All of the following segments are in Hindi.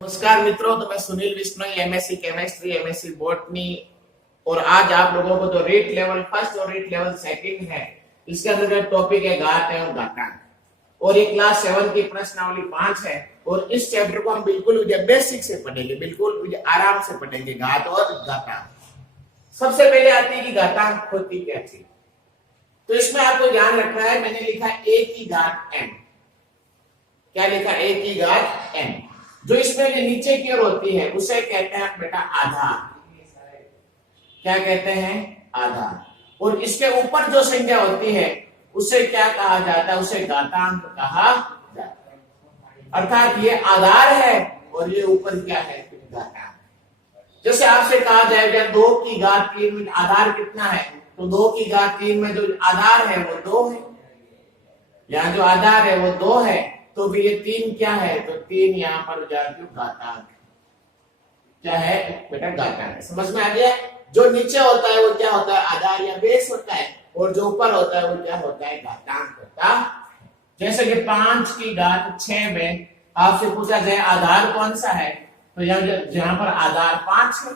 नमस्कार मित्रों, तो मैं Sunil Bishnoi, MSc chemistry, MSc botany. और आज आप लोगों को जो रेट लेवल फर्स्ट और रेट लेवल सेकंड है, इसके अंदर टॉपिक है घात और घातांक। और ये क्लास 7 की प्रश्नावली 5 है। और इस चैप्टर को हम बिल्कुल बेसिक से पढ़ेंगे, बिल्कुल आराम से पढ़ेंगे, घात और घातांक। सबसे पहले आती है कि घातांक होती क्या चीज। तो इसमें आपको ध्यान रखना है, मैंने लिखा a की घात n। क्या लिखा? a की घात n। जो इसमें जो नीचे की ओर होती है उसे कहते हैं बेटा आधार। क्या कहते हैं? आधार। और इसके ऊपर जो संख्या होती है उसे क्या कहा जाता है? उसे घातांक कहा जाता है। अर्थात ये आधार है और ये ऊपर क्या है? घातांक। जैसे आपसे कहा जाएगा 2 की घात 3 में आधार कितना है, तो 2 की घात 3 में जो आधार है वो 2 है। यहाँ जो आधार है वो 2 है, तो भी ये 3 क्या है? तो 3 यहाँ पर हो जाती है घातांक। क्या है बेटा? घातांक। समझ में आ गया? जो नीचे होता है वो क्या होता है? आधार या बेस होता है। और जो ऊपर होता है वो क्या होता है? घातांक होता है। जैसे कि 5 की घात 6 में आपसे पूछा जाए आधार कौन सा है, तो यहाँ पर आधार 5 है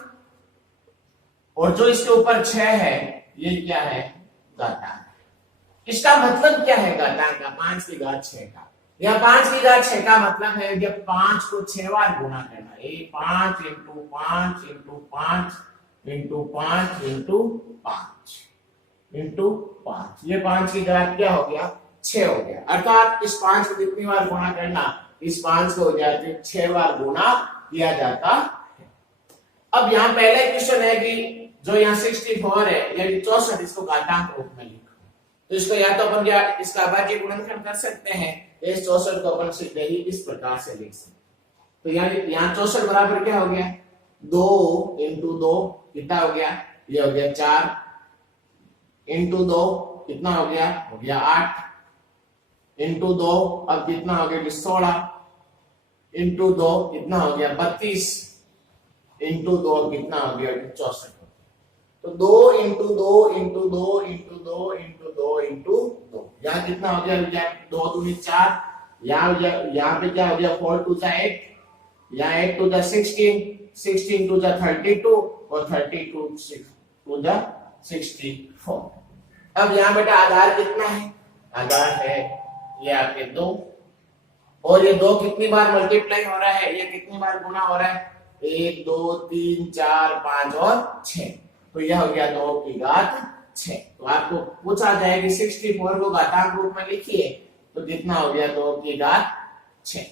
और जो इसके ऊपर 6 है ये क्या है? घातांक। इसका मतलब क्या है घातांक का? 5 की घात 6 का। या 5 की घात 6 का मतलब है जब 5 को 6 बार गुणा करना। 5 into 5 into 5 into 5 into 5 into 5। ये 5 की घात क्या हो गया? 6 हो गया। अर्थात इस 5 को कितनी बार गुणा करना? इस 5 को हो जाते हैं 6 बार गुणा किया जाता है। अब यहाँ पहले क्वेश्चन है कि जो यहाँ 64 है यानी 64, इसको घातांक रूप में लिखो। तो इसको या तो अपन क्या इसका बाकी गुणनखंड कर सकते हैं, इस 64 को अपन सीधे ही इस प्रकार से लिख सकते। तो यहाँ 64 बराबर क्या हो गया? 2 इंटू 2 कितना हो गया? ये हो गया 4 इंटू 2 कितना हो गया? हो गया 8 इंटू 2 अब कितना हो गया? 16 इंटू 2 कितना हो गया? 32 इंटू 2 कितना हो गया? 64। तो 2 into 2 into 2 into 2 into 2 into 2, यहाँ कितना हो गया? 2 दूनी 4, यहाँ पे क्या हो गया? 4 टू 8, यहाँ 8 टू 16, 16 टू 32 और 32 टू 64। अब यहाँ बेटा आधार कितना है? आधार है ये आपके 2। और ये 2 कितनी बार मल्टीप्लाई हो रहा है? ये कितनी बार गुणा हो रहा है? 1 2 3 4 5 और 6। तो यह हो गया 2 की घात 6। तो आपको पूछा जाए कि 64 को घातांक रूप में लिखिए, तो कितना हो गया? 2 की घात 6।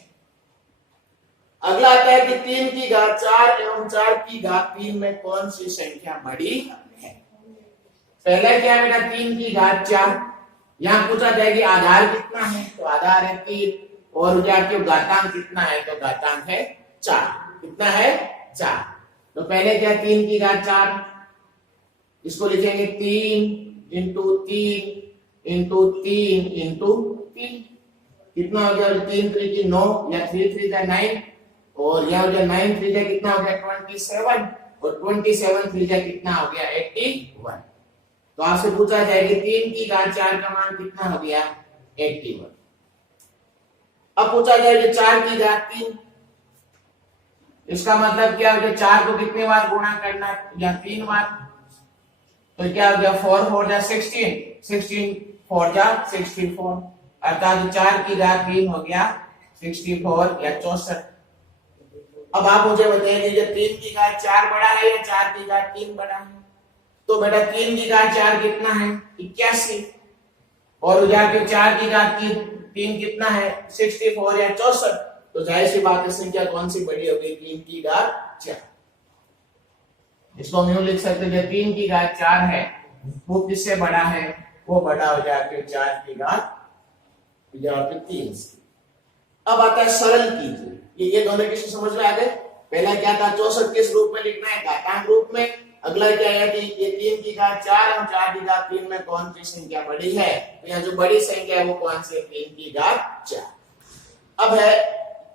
अगला आता है कि 3 की घात 4 एवं 4 की घात 3 में कौन सी संख्या बड़ी है? पहला क्या है बेटा? 3 की घात 4। यहाँ पूछा जाए कि आधार कितना है, तो आधार है 3 और घातांक कितना है, तो घातांक है 4। कितना है? 4। तो पहले क्या? 3 की घात 4, इसको लिखेंगे 3 इंटू 3 इंटू 3 इंटू 3। कितना हो गया? 3 3 की 9 या 3 3 का 9 और यह हो गया 9 3 का कितना हो गया? 27 और 27 3 का कितना हो गया? 81। तो आपसे पूछा जाए कि 3 की घात 4 का मान कितना हो गया? 81। अब पूछा जाए कि 4 की घात 3, इसका मतलब क्या हो गया? 4 को कितने बार गुणा करना? या 3 बार। तो क्या हो गया? 4 4 जा 16, 16 4 जा 64। अर्थात 4 की घात 3 हो गया 64 या 64। अब आप मुझे बताइए कि 3 की घात 4 बड़ा है या 4 की घात 3 बड़ा है? तो बेटा 3 की घात 4 कितना है? 81। और 4 की घात 3 कितना है? 64 या 64। तो जाहिर सी बात है संख्या कौन सी बड़ी होगी? 3 की घात 4। इसको हम यूं लिख सकते हैं, 3 की घात 4 है वो किससे बड़ा है? वो बड़ा हो जाती है 4 की घात 3 से। अब आता है सरल कीजिए। ये दोनों किसी समझ में आ गए? पहला क्या था? 64 किस रूप में लिखना है? घातांक रूप में। अगला क्या है कि ये 3 की घात 4 और 4 की घात 3 में कौन सी संख्या बड़ी है? तो यहाँ जो बड़ी संख्या है वो कौन सी है? 3 की घात 4। अब है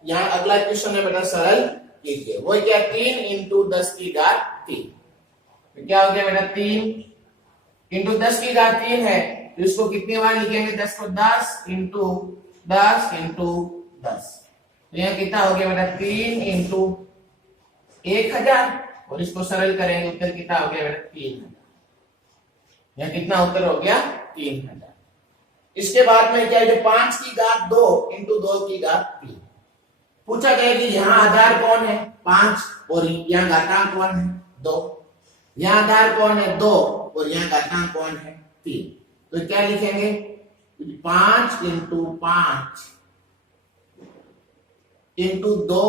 यहाँ अगला क्वेश्चन है बेटा सरल कीजिए। वो क्या? 3 इंटू 10 की घात 3। तो क्या हो गया बेटा? 3 इंटू 10 की घात 3 है, तो इसको कितनी बार लिखेंगे? 10 को 10 इंटू 10 इंटू 10। तो यहाँ कितना हो गया बेटा? 3 इंटू 1000 और इसको सरल करेंगे उत्तर कितना हो गया बेटा 3000। यहाँ कितना उत्तर हो गया 3000। इसके बाद में क्या है 5 की घात 2 इंटू 2 की घात 3। पूछा गया कि यहाँ आधार कौन है 5 और यहाँ घातांक कौन है 2। यहाँ आधार कौन है 2 और यहाँ घातांक कौन है 3। तो क्या लिखेंगे 5 इंटू 5 इंटू 2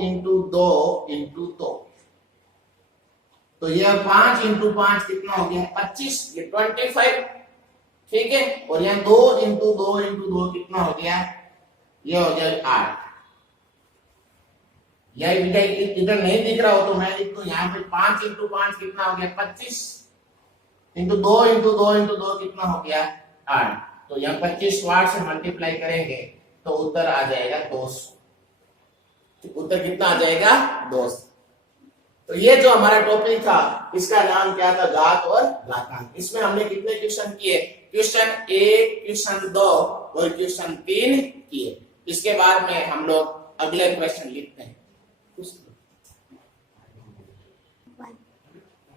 इंटू 2 इंटू 2। तो यह 5 इंटू 5 कितना हो गया 25, ये 25। ठीक है, और यहाँ 2 इंटू 2 इंटू 2 कितना हो गया, ये हो गया 8। या इधर नहीं दिख रहा हो तो मैं लिख दूं यहाँ पे 5 इंटू 5 कितना हो गया 25 इंटू 2 इंटू 2 इंटू 2 कितना हो गया 8। तो यहाँ 25 को 8 से मल्टीप्लाई करेंगे तो उत्तर आ जाएगा 200। उत्तर कितना आ जाएगा 200। तो ये जो हमारा टॉपिक था इसका नाम क्या था घात और घातांक। इसमें हमने कितने क्वेश्चन किए, क्वेश्चन 1, क्वेश्चन 2 और क्वेश्चन 3 किए। इसके बाद में हम लोग अगले क्वेश्चन लिखते हैं।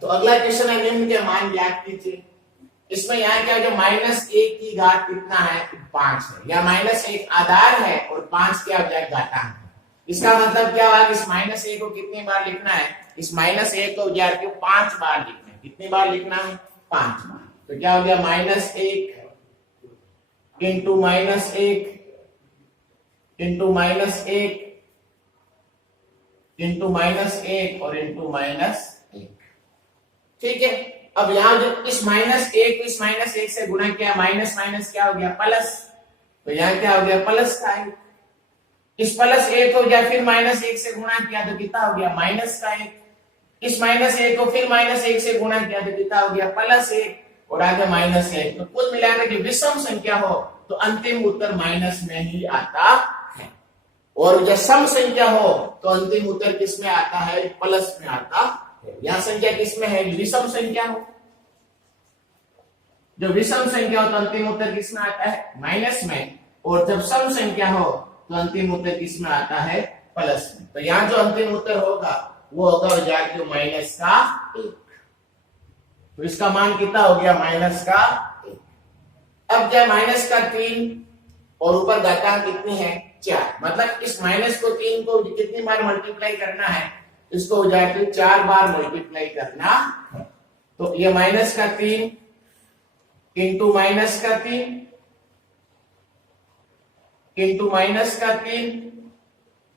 तो अगला क्वेश्चन है निम्न के मान ज्ञात कीजिए। इसमें यहाँ क्या है जो -1 की घात कितना है 5 है, या -1 आधार है और 5 क्या हो जाए घातांक है। इसका मतलब क्या हुआ कि इस -1 को कितनी बार लिखना है, इस -1 को विद्यार्थी को 5 बार लिखना है। कितनी बार लिखना है 5 बार। तो क्या हो गया -1 इंटू -1 इंटू -1 इंटू -1 और इंटू -1। ठीक है, अब यहां जो इस -1 को इस -1 से गुणा किया, माइनस माइनस क्या हो गया प्लस। तो यहां क्या हो गया प्लस का 1। इस +1 को या फिर -1 से गुणा किया तो कितना हो गया माइनस का 1। इस -1 को फिर -1 से गुणा किया तो कितना हो गया +1 और आगे -1। तो कुल मिलाकर के विषम संख्या हो तो अंतिम उत्तर माइनस में ही आता है, और जब सम संख्या हो तो अंतिम उत्तर किस में आता है प्लस में आता है। यह संख्या किसमें है विषम संख्या हो, जो विषम संख्या हो तो अंतिम उत्तर किसमें आता है माइनस में, और जब सम संख्या हो तो अंतिम उत्तर किसमें आता है प्लस में। तो यहाँ जो अंतिम उत्तर होगा वो होगा विद्यार्थियों माइनस का 1। तो इसका मान कितना हो गया माइनस का 1। अब क्या माइनस का 3 और ऊपर घातांक कितनी है 4, मतलब इस माइनस को 3 को कितनी बार मल्टीप्लाई करना है, इसको विद्यार्थियों 4 बार मल्टीप्लाई करना है। तो ये माइनस का 3 इंटू माइनस का 3 इंटू माइनस का 3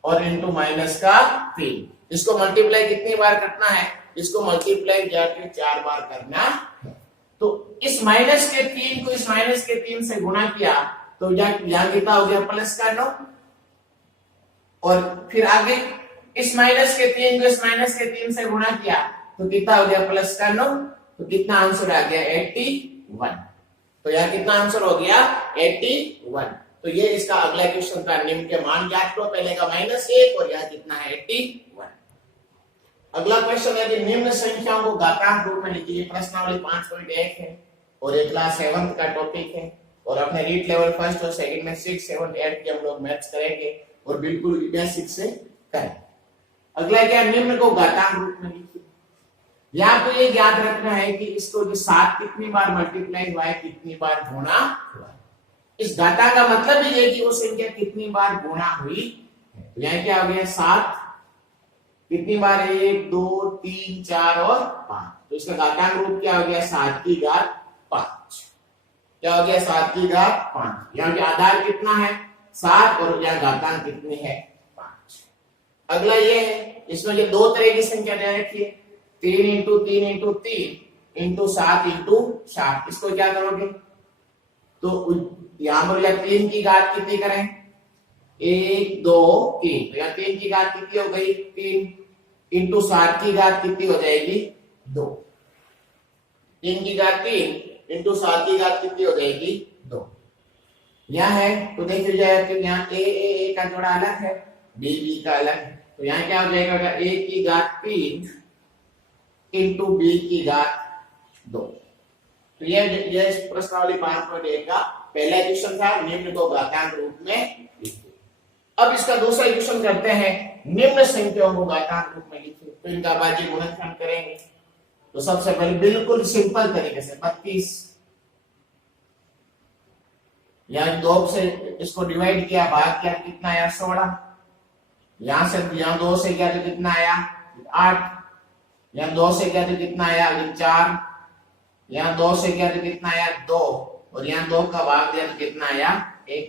और इंटू माइनस का 3, इसको मल्टीप्लाई कितनी बार करना है, इसको मल्टीप्लाई विद्यार्थियों 4 बार करना है। तो इस माइनस के 3 को इस माइनस के 3 से गुणा किया तो यहां कितना हो गया प्लस का 9, और फिर आगे इस माइनस के 3 को इस माइनस के 3 से गुणा किया तो कितना हो गया प्लस का 9। तो कितना आंसर आ गया 81। तो यहाँ कितना आंसर हो गया 81। तो ये इसका अगला क्वेश्चन था निम्न के मान ज्ञात करो। पहले का -1 और यहाँ कितना है 81। अगला क्वेश्चन है कि निम्न संख्याओं को घातांक रूप में लिखिए। प्रश्नावली 5.1 है और ये क्लास 7 का टॉपिक है, और अपने रीड लेवल फर्स्ट और सेकंड में 6, 7, 8 के हम लोग मैथ्स करेंगे और बिल्कुल बेसिक से करें। अगला क्या निम्न को घातांक रूप में लिखिए। यहाँ आपको ये याद रखना है कि इसको जो 7 कितनी बार मल्टीप्लाई हुआ है, कितनी बार गुणा हुआ है। इस घातांक का मतलब ही है कि वो संख्या कितनी बार गुणा हुई है। तो यहाँ क्या हो गया 7 कितनी बार, 1, 2, 3, 4 और 5। तो इसका घातांक रूप क्या हो गया 7 की घात 5। क्या हो गया 7 की घात 5। यहाँ पे आधार कितना है 7 और यहाँ घातांक कितनी है 5। अगला ये है, इसमें जो दो तरह की संख्या दे रखी है 3 इंटू 3 इंटू 3 इंटू 7 इंटू 7। इसको क्या करोगे तो यहां पर या 3 की घात कितनी करें 1, 2, 3। तो यहाँ 3 की घात कितनी हो गई 3 इंटू 7 की घात कितनी हो जाएगी 2। 3 की घात 3 इंटू 7 की घात कितनी हो जाएगी 2। यहाँ है तो देख जाएगा कि यहाँ ए का जोड़ा अलग है, बी का अलग है। तो यहाँ क्या हो जाएगा a की घात 3 इंटू बी की घात 2। तो ये प्रश्नावली 5.1 का पहला क्वेश्चन था, निम्न को घातांक रूप में लिखिए। अब इसका दूसरा क्वेश्चन करते हैं, निम्न संख्याओं को घातांक रूप में लिखिए। तो इनका भाज्य गुणनखंड करेंगे। तो सबसे पहले बिल्कुल सिंपल तरीके से 32 यहाँ 2 से इसको डिवाइड किया, भाग किया, कितना आया 16। यहां से यहाँ 2 से किया तो कितना आया 8। यहाँ 2 से किया तो कितना आया 4। यहाँ 2 से किया तो कितना आया 2 और यहाँ 2 का भाग दिया तो कितना आया 1।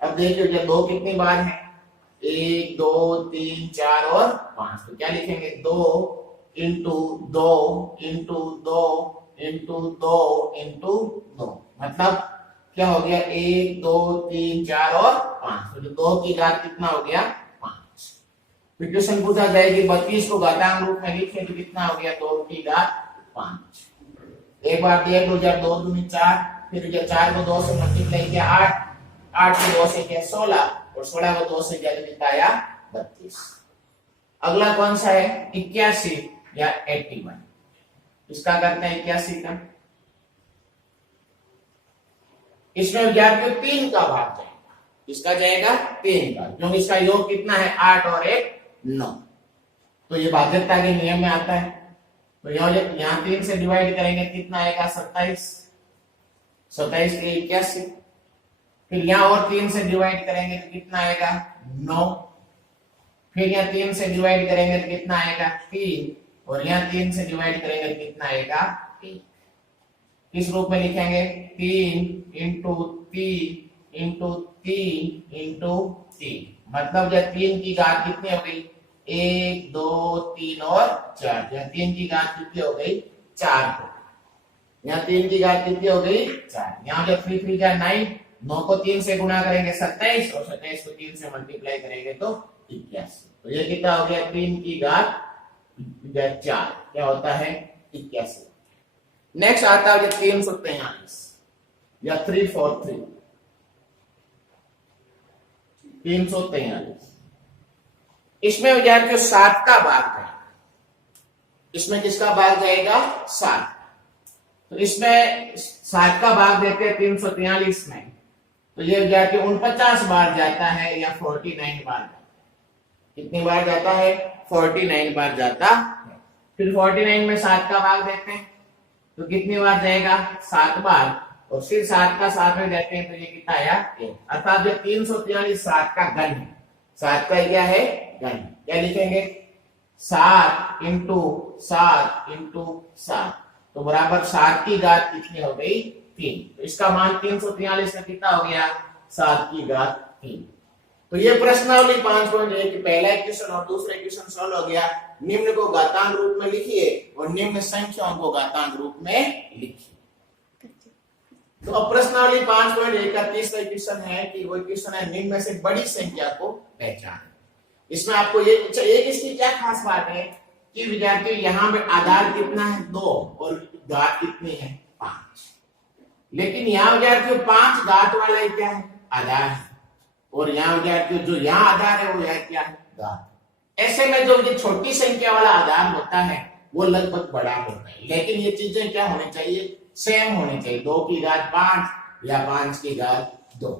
अब देखिए ये 2 कितनी बार है 1 2 3 4 और 5। तो क्या लिखेंगे 2 इंटू 2 इंटू 2 इंटू 2 इंटू 2, मतलब क्या हो गया 1 2 3 4 और 5। तो 2 की घात कितना हो गया 5। फिर क्वेश्चन पूछा जाएगी 32 को घातांक रूप में लिखे तो कितना हो गया 2 की घात 5। एक बार देख लो, जब 2 दूनी 4, फिर जब 4 को 2 से मल्टीप्लाई किया 8, 8 को 2 से किया 16 और 16 को 2 से किया तो कितना आया 32। अगला कौन सा है 81 या 81। इसका करते हैं 81 का। इसमें विद्यार्थियों 3 का भाग जाएगा, इसका जाएगा 3 का, क्योंकि इसका योग कितना है 8 और 1 9। तो ये भाज्यता के नियम में आता है। तो यहाँ 3 से डिवाइड करेंगे कितना आएगा 27, 27 के 81। फिर यहाँ और 3 से डिवाइड करेंगे तो कितना आएगा 9। फिर यहाँ 3 से डिवाइड करेंगे तो कितना आएगा 3 और यहाँ 3 से डिवाइड करेंगे तो कितना आएगा 1। किस रूप में लिखेंगे 3 इंटू 3 इंटू 3 इंटू 3, मतलब जब 3 की घात कितनी हो गई 1 2 3 और 4। यहाँ 3 की घात कितनी हो गई 4। यहाँ 3 की घात कितनी हो गई 4। यहाँ जब 3 3 जा 9, 9 को 3 से गुणा करेंगे 27 और 27 को 3 से मल्टीप्लाई करेंगे तो 81। तो ये कितना हो गया 3 की घात 4, क्या होता है 81। नेक्स्ट आता है 343 या 343, 343। इसमें विद्यार्थियों 7 का भाग जाएगा। इसमें किसका भाग जाएगा 7। तो इसमें 7 का भाग देते हैं 343 में, तो ये विद्यार्थी 49 बार जाता है या 49 बार जाता है। कितनी बार जाता है 49 बार जाता है। फिर 49 में 7 का भाग देते हैं तो कितनी बार जाएगा 7 बार, और फिर 7 का 7 में देते हैं तो ये कितना आया 1। अर्थात जो 343 7 का घन है, 7 का क्या है घन। क्या लिखेंगे 7 इंटू 7 इंटू 7, तो बराबर 7 की घात कितनी हो गई 3। तो इसका मान 343 में कितना हो गया 7 की घात 3। तो ये प्रश्नावली 5.1 पहला क्वेश्चन और दूसरा क्वेश्चन सॉल्व हो गया। निम्न को घातांक रूप में लिखिए और निम्न संख्याओं को घातांक रूप में लिखिए। तो अब प्रश्नावली 5.1 का तीसरा क्वेश्चन है कि वो क्वेश्चन है निम्न में से बड़ी संख्या को पहचानें। इसमें आपको ये एक इसकी क्या खास बात है कि विद्यार्थियों यहाँ पे आधार कितना है 2 और घात कितनी है 5, लेकिन यहाँ विद्यार्थियों 5 घात वाला ही क्या है आधार है, और यहाँ विद्यार्थियों जो यहाँ आधार है वो यहाँ क्या है घात। ऐसे में जो ये छोटी संख्या वाला आधार होता है वो लगभग बड़ा होता है, लेकिन ये चीजें क्या होनी चाहिए सेम होनी चाहिए, 2 की घात 5 या 5 की घात 2।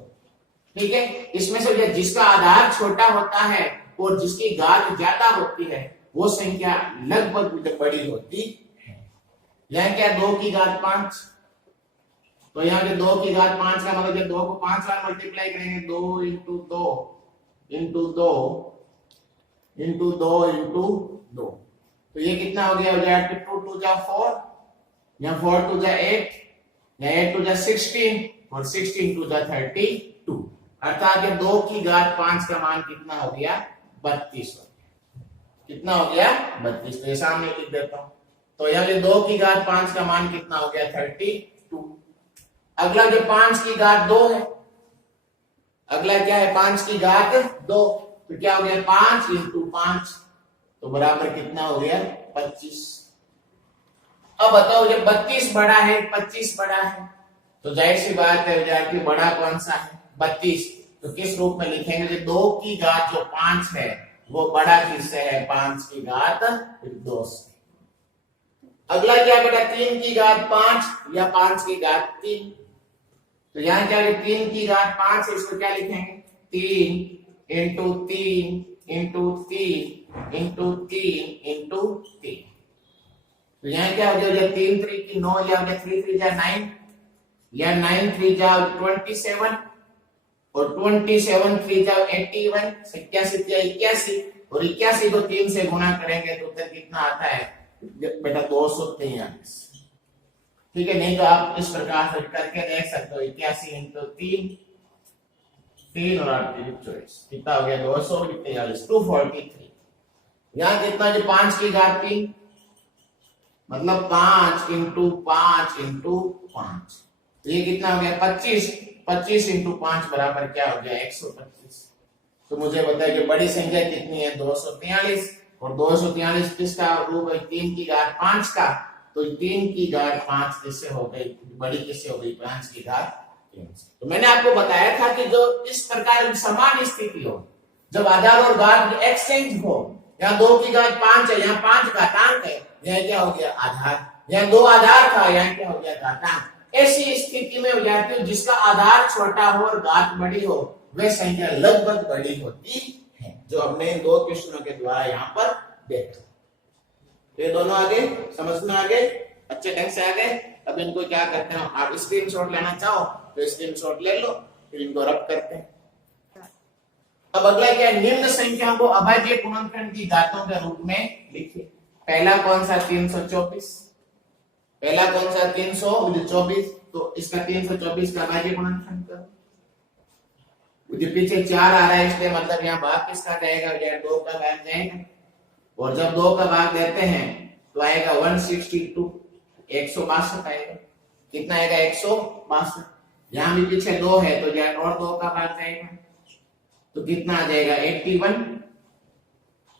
ठीक है, इसमें से जिसका आधार छोटा होता है और जिसकी घात ज्यादा होती है वो संख्या लगभग बड़ी होती है। यहाँ क्या 2 की घात 5, तो यहाँ पे 2 की घात 5 का मतलब जब 2 को 5 बार मल्टीप्लाई करेंगे 2 इंटू 2 इंटू 2 इंटू 2 इंटू 2, तो ये कितना हो गया 2 2 जा 4, यहाँ 4 2 जा 8, यहाँ 8 2 जा 16 और 16 2 जा 32। अर्थात ये 2 की घात 5 का मान कितना हो गया 32 हो गया। कितना हो गया 32, तो ये सामने लिख देता हूं। तो यहाँ पे 2 की घात 5 का मान कितना हो गया 32। अगला जो 5 की घात 2 है, अगला क्या है 5 की घात 2, तो क्या हो गया 5 इंटू 5, तो बराबर कितना हो गया 25। अब बताओ जब 32 बड़ा है 25 बड़ा है, तो जाहिर सी बात है विद्यार्थी बड़ा कौन सा है 32, तो किस रूप में लिखेंगे 2 की घात जो 5 है वो बड़ा किससे है 5 की घात 2 से। अगला क्या बेटा 3 की घात 5 या 5 की घात 3, तो यहाँ क्या 3 की घात 5 है, इसको क्या लिखेंगे 3 इंटू 3 इंटू 3 इंटू 3 इंटू 3। तो यहाँ क्या हो गया, 3 3 की 9, या 3 3 जा 9, या 9 3 जा 27, और 27 3 जा 81, 87 या 81, और 81 को 3 से गुणा करेंगे तो उत्तर कितना आता है बेटा, 243। ठीक है, नहीं तो आप इस प्रकार से करके देख सकते हो, 81 इंटू 3, 3 और 8 24, कितना हो गया 243, 243। यहाँ कितना जो 5 की घात 3, मतलब 5 इंटू 5 इंटू 5, तो ये कितना हो गया 25, 25 इंटू 5 बराबर क्या हो गया 125। तो मुझे बताया कि बड़ी संख्या कितनी है 243, और 243 किसका रूप है 3 की घात 5 का, तो 3 की घात 5 किससे हो गई, बड़ी किससे हो गई 5 की घात 3 से। तो मैंने आपको बताया था कि जो इस प्रकार की समान स्थिति हो, जब आधार और घात एक्सचेंज हो, यहाँ 2 की घात 5 है, यहाँ 5 घातांक है, यहाँ क्या हो गया आधार, यहाँ 2 आधार था, यहाँ क्या हो गया घातांक। ऐसी स्थिति में हो जाती है जिसका आधार छोटा हो और घात बड़ी हो, वह संख्या लगभग बड़ी होती है, जो हमने इन 2 क्वेश्चनों के द्वारा यहाँ पर देखा। ये दोनों आगे समझ में आ गए, अच्छे ढंग से आ गए। अब इनको क्या करते हैं, आप स्क्रीनशॉट लेना चाहो तो स्क्रीनशॉट ले लो, फिर इनको रब करते हैं। अब अगला क्या है, निम्न संख्याओं को अभाज्य गुणनखंड की घातों के रूप में लिखिए। पहला कौन सा 324, पहला कौन सा 324, तो इसका 324 का अभाज्य गुणनखंड करो। जो पीछे 4 आ रहा है इसलिए मतलब यहाँ भाग किसका जाएगा, 2 का भाग जाएगा, और जब 2 का भाग देते हैं तो आएगा 162, 162 आएगा, कितना आएगा 162। यहाँ भी पीछे 2 है तो यार और 2 का भाग जाएगा, तो कितना आ जाएगा 81,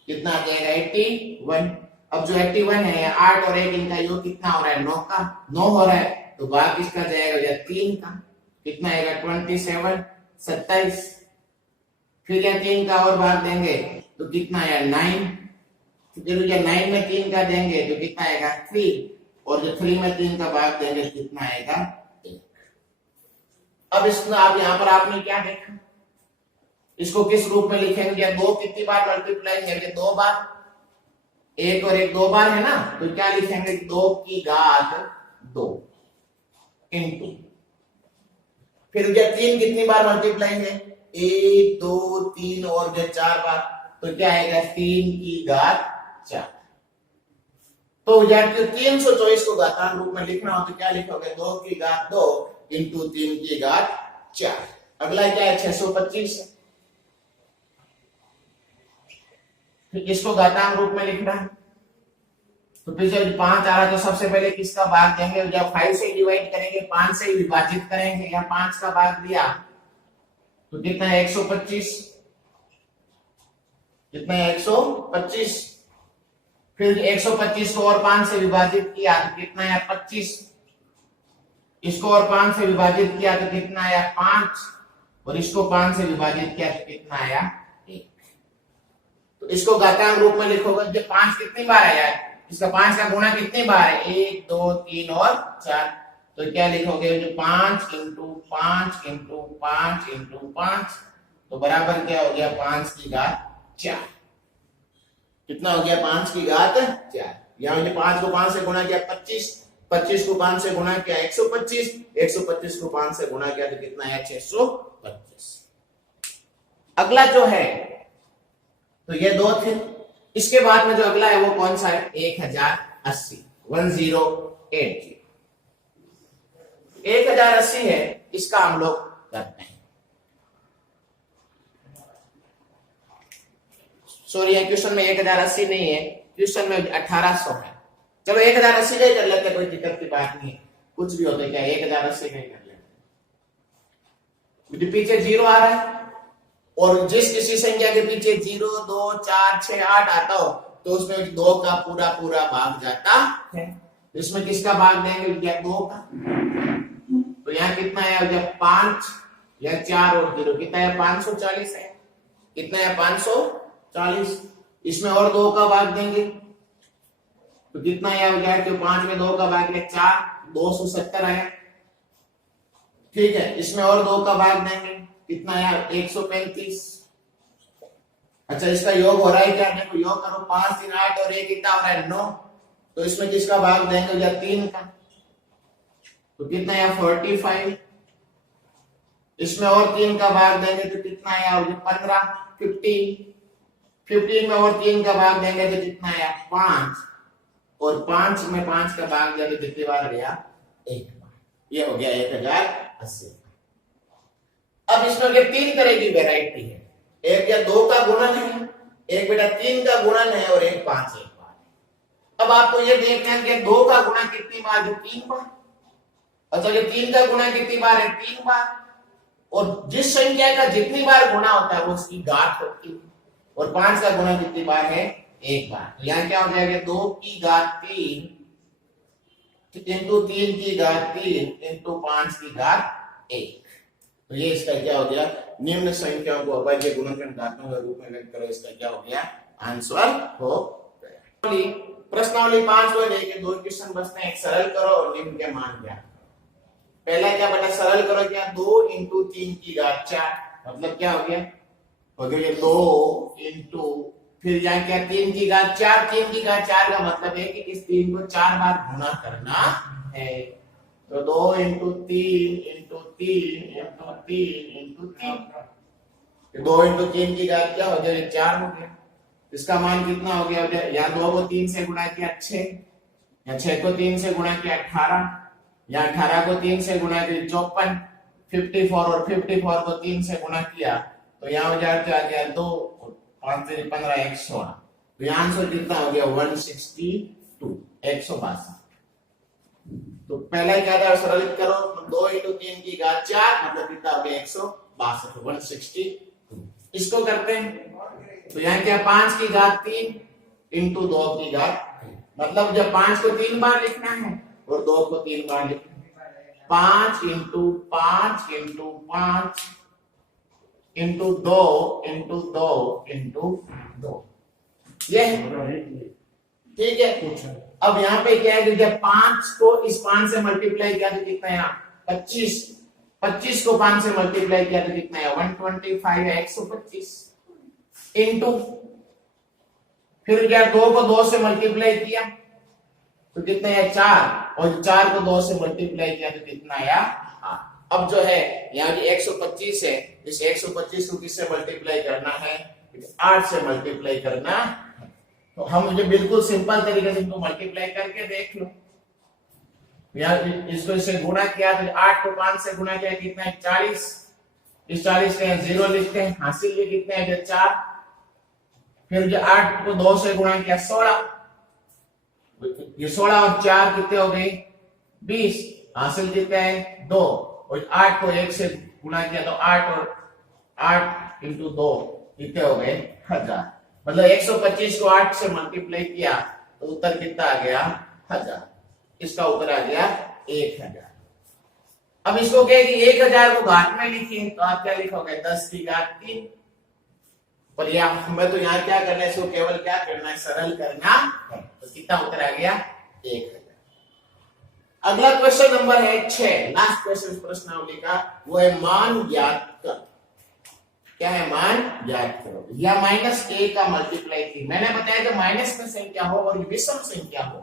कितना आ जाएगा 81। अब जो 81 है 8 और 1 इनका योग कितना हो रहा है 9 का, 9 हो रहा है, तो भाग किसका जाएगा 3 का, कितना आएगा 27, 27। फिर यह 3 का और भाग देंगे तो कितना आया 9, फिर 9 में 3 का देंगे तो कितना आएगा 3, और जो 3 में 3 का भाग देंगे कितना आएगा 1। अब इसमें आप यहाँ पर आपने क्या देखा, इसको किस रूप में लिखेंगे, 2 कितनी बार मल्टीप्लाई करेंगे 2 बार, 1 और 1 2 बार है ना, तो क्या लिखेंगे 2 की घात 2 इंटू, फिर जो 3 कितनी बार मल्टीप्लाई है 1 2 3 और जो 4 बार, तो क्या आएगा 3 की घात 4। तो विद्यार्थियों 324 को घातांक रूप में लिखना हो तो क्या लिखोगे 2 की घात 2 इंटू 3 की घात 4। अगला क्या है 625, फिर इसको घातांक रूप में लिखना है, तो पीछे 5 आ रहा तो सबसे पहले किसका भाग देंगे, जब 5 से डिवाइड करेंगे 5 से विभाजित करेंगे, या 5 का भाग दिया तो कितना है 125, कितना है 125। फिर 125 को और 5 से विभाजित किया तो कितना है 25, इसको और 5 से विभाजित किया तो कितना आया 5, और इसको 5 से विभाजित किया तो कितना आया 1। तो इसको घातांक रूप में लिखोगे, जब 5 कितनी बार आया, इसका 5 का गुणा कितनी बार है 1 2 3 और 4, तो क्या लिखोगे जो 5 इंटू 5 इंटू 5 इंटू 5, तो बराबर क्या हो गया 5 की घात 4। कितना हो गया 5 की घात 4। यहाँ जो 5 को 5 से गुणा किया 25, 25 को 5 से गुणा किया 125, 125 को 5 से गुणा किया तो कितना है 625। अगला जो है तो ये 2 थे, इसके बाद में जो अगला है वो कौन सा है 1080, 1080, 1080 है, इसका हम लोग करते हैं। सॉरी क्वेश्चन में 1080 नहीं है, क्वेश्चन में 1800 है। चलो 1080 नहीं कर लेते, कोई दिक्कत की बात नहीं है, कुछ भी होता है क्या 1080 नहीं कर लेते। पीछे 0 आ रहा है और जिस किसी संख्या के पीछे 0 2 4 6 8 आता हो तो उसमें 2 का पूरा पूरा भाग जाता है, इसमें किसका भाग देंगे 2 का, तो यहाँ कितना है जब 5 या 4 और 0 कितना है 540 है, कितना है 540, इसमें और 2 का भाग देंगे तो कितना आया हो जाए, तो 5 में 2 का भाग है 4, 270 आया। ठीक है, इसमें और 2 का भाग देंगे कितना आया 135, अच्छा, इसका योग हो रहा है क्या? देखो योग करो, 5 3 8 और 1 कितना हो रहा है? 9। तो इसमें किसका भाग देंगे? या 3 का। तो कितना है? 45। इसमें और 3 का भाग देंगे तो कितना है? 15 15। 15 में और 3 का भाग देंगे तो कितना है? 5। और 5 में 5 का भाग दिया तो कितनी बार गया? 1 बार। ये हो गया 1080। अब इसमें के 3 तरह की वेराइटी है। एक या 2 का गुणन है, एक बेटा 3 का गुणन है, और एक 5 एक बार। अब आपको ये देखना है कि 2 का गुणा कितनी बार है? 3 बार। अच्छा, ये 3 का गुणा कितनी बार है? 3 बार। और जिस संख्या का जितनी बार गुणा होता है वो उसकी घात होती है। और 5 का गुणा कितनी बार है? 1 बार। तो यहाँ क्या हो जाएगा? 2 की घात 3 इंटू 3 की घात 3 इंटू 5 की घात 1। तो ये इसका क्या हो गया? निम्न संख्याओं को अभाज्य गुणनखंड घातों के रूप में व्यक्त करो। इसका क्या हो गया? आंसर हो गया। प्रश्नावली 5 और 1 के 2 क्वेश्चन बचते हैं। एक सरल करो और निम्न के मान ज्ञात। पहला क्या बेटा? सरल करो क्या? 2 इंटू 3 की घात 4, मतलब क्या हो गया? हो गया 2 इंटू, फिर यहाँ क्या? 3 की घात 4। 3 की घात 4 का मतलब है कि इस 3 को 4 बार गुणा करना है। तो 2 into 3 into 3 into 3 into 3। 2 into 3 की घात क्या हो गया? 4 हो गया। इसका मान कितना हो गया? यहाँ 2 को 3 से गुणा किया 6, या 6 को 3 से गुणा किया 18, या 18 को 3 से गुणा किया 54, 54 और 54 को 3 से गुणा किया तो यहाँ हो जाता आ गया 2, 5 से 15 116। तो यहाँ आंसर कितना हो गया? 162, 162। तो पहला क्या था? सरल करो, 2 इंटू 3 की घात 4 मतलब कितना हो गया? 162, 162। इसको करते हैं तो यहाँ क्या? 5 की घात 3 इंटू 2 की घात 3, मतलब जब 5 को 3 बार लिखना है और 2 को 3 बार लिखना है। 5 into 5 into 5 into 2 into 2 into 2, ये ठीक है। अब यहाँ पे क्या है कि जब 5 को इस 5 से मल्टीप्लाई किया तो कितना है? 25। 25 को 5 से मल्टीप्लाई किया तो कितना है? 125 है, 125 इंटू, फिर क्या? 2 को 2 से मल्टीप्लाई किया तो कितना है? 4, और 4 को 2 से मल्टीप्लाई किया तो कितना आया? 8। अब जो है यहाँ 125 है, इस 125 को किससे मल्टीप्लाई करना है? 8 से मल्टीप्लाई करना। तो हम मुझे बिल्कुल सिंपल तरीके से इनको मल्टीप्लाई करके देख लो। यार इसको इससे गुणा किया तो 8 को 5 से गुणा किया कितना है? 40। इस 40 के 0 लिखते हैं, हासिल ये कितने है? 4। फिर जो 8 को 2 से गुणा किया 16, ये 16 और 4 कितने हो गए? 20। हासिल कितने है? 2। और 8 को 1 से गुणा किया तो 8 और 8 इंटू 2 कितने हो गए? 1000। मतलब 125 को 8 से मल्टीप्लाई किया तो उत्तर कितना आ गया? 1000। इसका उत्तर आ गया 1000। अब इसको क्या कि 1000 को घात में लिखिए तो आप क्या लिखोगे? 10 की घात 3। पर हमें तो यहाँ क्या करना है? इसको केवल क्या करना है? सरल करना है। तो कितना उत्तर आ गया? 1000। अगला क्वेश्चन नंबर है 6, लास्ट क्वेश्चन प्रश्नावली का, वो है मान ज्ञात कर। क्या है? मान ज्ञात करो। या -a का मल्टीप्लाई की। मैंने बताया कि माइनस में संख्या हो और विषम संख्या हो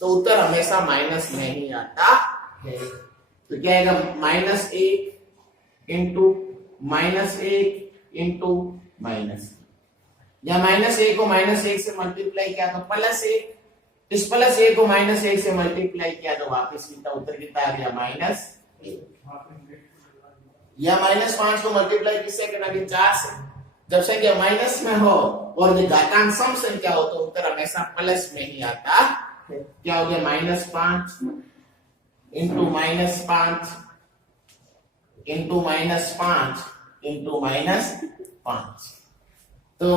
तो उत्तर हमेशा माइनस में ही आता है। तो क्या आएगा? -1 इंटू -1 इंटू -1, या -1 को -1 से मल्टीप्लाई किया तो +1, इस +1 को -1 से मल्टीप्लाई किया तो वापस कितना? उत्तर कितना आ गया? -1। या -5 को मल्टीप्लाई किससे करना? 4 से। जब संख्या माइनस में हो और घातांक सम संख्या हो तो उत्तर हमेशा प्लस में ही आता है। क्या हो गया? -5 इंटू -5 इंटू -5 इंटू -5। तो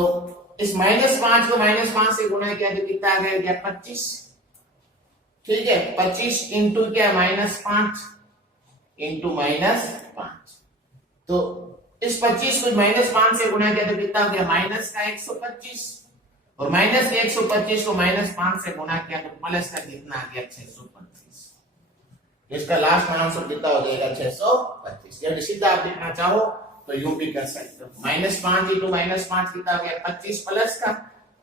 इस -5 को -5 से गुणा किया तो कितना आ गया? 25। ठीक है, 25 इंटू क्या? -5 इंटू -5। तो इस 25 को -5 से गुणा किया तो कितना हो गया? -125। और -125 को -5 से गुणा किया तो प्लस का कितना आ गया? 625। इसका लास्ट आंसर कितना हो जाएगा? 625। यदि सीधा आप लिखना चाहो तो यूं भी कर सकते हो। -5 इंटू -5 कितना हो गया 25 प्लस का,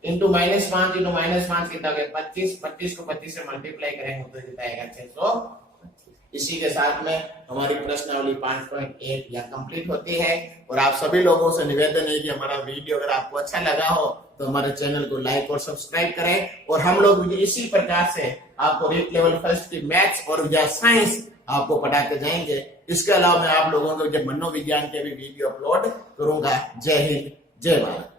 इंटू -5 इंटू -5 कितना हो गया 25, 25 को 25 से मल्टीप्लाई करेंगे तो कितना आएगा 625। इसी के साथ में हमारी प्रश्नावली 5.1 यह कंप्लीट होती है। और आप सभी लोगों से निवेदन है कि हमारा वीडियो अगर आपको अच्छा लगा हो तो हमारे चैनल को लाइक और सब्सक्राइब करें। और हम लोग इसी प्रकार से आपको रीट लेवल फर्स्ट की मैथ्स और या साइंस आपको पढ़ाते जाएंगे। इसके अलावा मैं आप लोगों को जब मनोविज्ञान के भी वीडियो अपलोड करूंगा। जय हिंद, जय भारत।